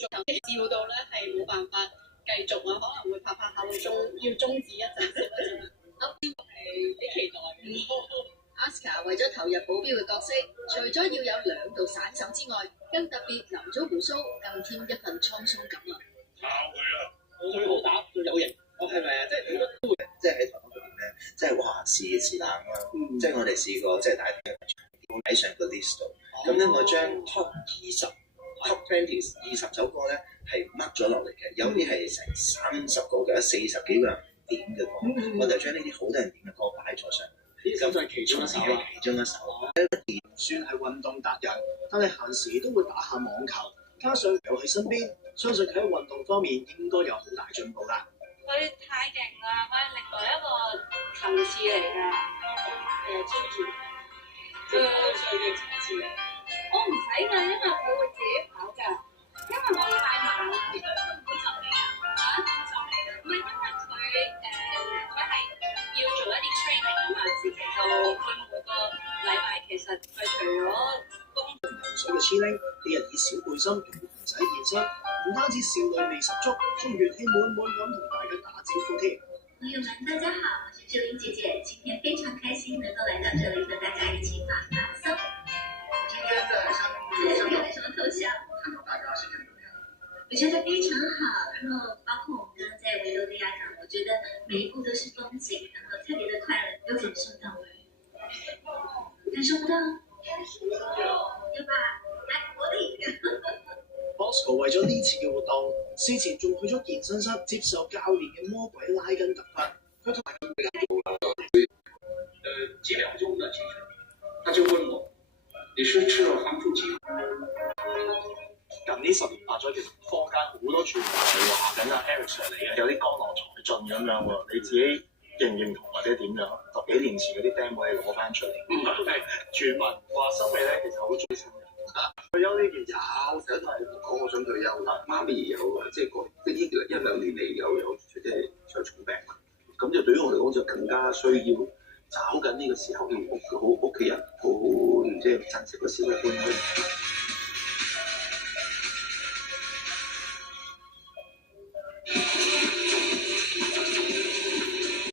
笑到咧係冇辦法繼續啊，可能會拍下會要終止一陣先啦。係幾期待嘅。Oscar 為咗投入保鏢嘅角色，除咗要有兩度散手之外，更特別留咗鬍鬚，更添一份滄桑感啊！靠佢啊！佢好打，最有型。係咪啊？即係好多都會，即係喺台灣嗰邊咧，即係話是冷啦。即係我哋試過，即係大家喺上個 list 度。咁咧，我將 top 20 20首歌咧係 mark 咗落嚟嘅，有啲係成30個嘅，40幾個人點嘅歌，我就將呢啲好多人點嘅歌擺咗上。呢首就係其中一首啦。其中一首。算係運動達人，但係閒時都會打下網球，加上有喺身邊，相信佢喺運動方面應該有好大進步啦。佢太勁啦！佢係另外一個層次嚟㗎。超住。上嘅層次。我唔使㗎，因為佢會自己跑㗎。因為我太慢啦。佢就嚟啊！嚇？就嚟啦！唔係因為佢係要做一啲 training 啊嘛，自己就佢每個禮拜其實佢除咗工作游水嘅 Chilling， 呢日以小背心同熊仔現身，唔單止少女味十足，仲元氣滿滿咁同大家打招呼添。朋友們，大家好，我是志玲姐姐，今天非常開心能夠來到這裡和大家一起馬拉松。今天在上面有什麼頭像？看到大家心情怎麼樣？我覺得非常好，然後包括我們剛剛在維多利亞港，我覺得每一步都是風景，然後特別的快樂，有感受到嗎？感受不到？有吧？來，活力。Bosco 為咗呢次嘅活動，事前仲去咗健身室接受教練嘅魔鬼拉筋突發。佢同幾秒鐘的精神，他就問我：你是吃了防腐劑？近呢10年八載，其實坊間好多傳聞係話緊阿 Eric Sir 嚟嘅，有啲江郎才盡咁樣喎。你自己認唔認同或者點樣？10幾年前嗰啲 demo 你攞翻出嚟，傳聞話收尾咧其實好中意新人。退休呢件事，我成日都係講我想退休啦。媽咪有即係呢1-2年嚟有即係有重病，咁就對於我嚟講就更加需要找緊呢個時候，屋企人好即係珍惜個小一般。